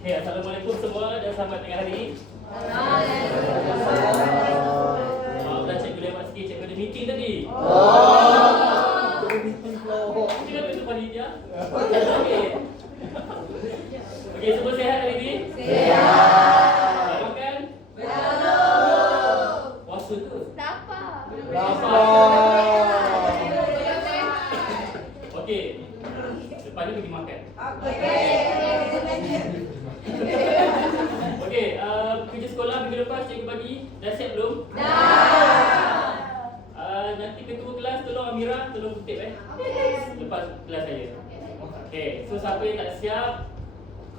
Okay, Assalamualaikum semua dan selamat tengah hari. Maaflah cikgu lewat sikit, cikgu ada meeting tadi. Cikgu ada tu panitia. Okey. Okey, semua sihat hari ni? Sihat. Makan? Belum. Puasa ke? Lapar. Okey. Lepas ni pergi makan. Okey, kerja sekolah minggu lepas cikgu bagi. Dah siap belum? Dah. Nanti ketua kelas tolong Amira, tolong kutip lepas kelas saya. Okey, so siapa yang tak siap,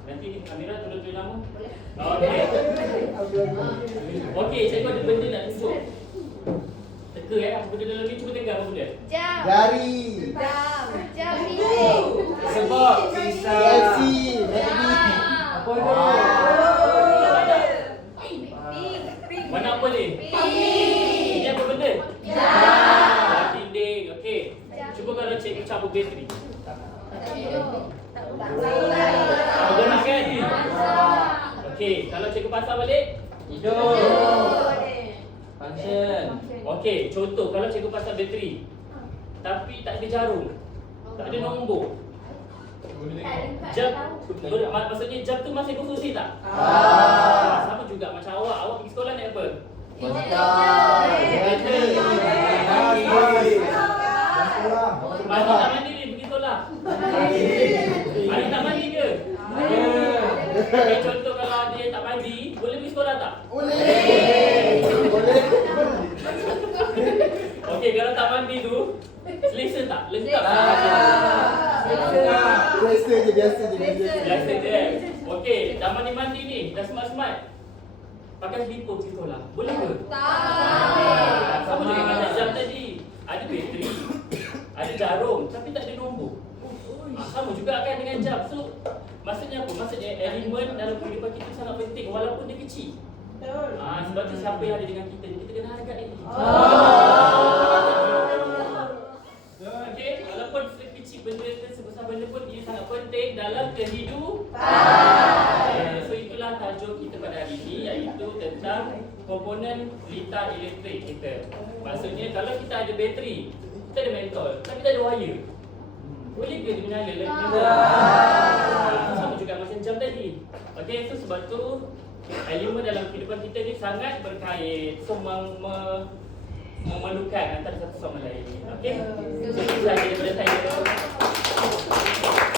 nanti Amira tolong tulis nama. Okey. Okey, cikgu ada benda nak tunjuk. Teka apa benda dalam ni, cuba tengok apa benda. Jari. Jam ni. Sebab KFC. apa dia? Warna apa ni? Ini apa benda? Dinding. Okey. Cuba kalau cikgu cabut bateri. Boleh nak kan? Okey, kalau cikgu pasang balik, hidup. Function. Okey, contoh kalau cikgu pasang bateri tapi tak ada jarum, tak ada nombor. Jam, maksudnya jam tu masih berfungsi tak? Sama juga macam awak pergi sekolah naik apa? Mandi tak mandi ni pergi sekolah? Mandi tak mandi ke? Okay, contoh kalau ada yang tak mandi, boleh pergi sekolah tak? Okey, kalau tak mandi tu, selesa tak? Lengkap tak? Biasa je. Biasa je. Okey, dah mandi-mandi ni, dah smart-smart. Pakai slipper pergi sekolah. Boleh ke? Tak. Sama juga macam jam tadi. Ada bateri, ada jarum, tapi tak ada nombor. Sama juga kan dengan jam. So, maksudnya apa? Maksudnya elemen dalam kehidupan kita sangat penting walaupun dia kecil. Sebab tu siapa yang ada dengan kita ni, kita kena hargai. Okey, walaupun sekecil benda ke sebesar benda pun ia sangat penting dalam kehidupan. So itulah tajuk kita pada hari ini, iaitu tentang komponen litar elektrik kita. Maksudnya kalau kita ada bateri, kita ada mentol, tapi kita ada wire. Boleh ke dia menyala lagi? Sama juga macam jam tadi. Okey, so sebab tu elemen dalam kehidupan kita ni sangat berkait. So memerlukan antara satu sama lain. Okey? So itu sahaja daripada saya.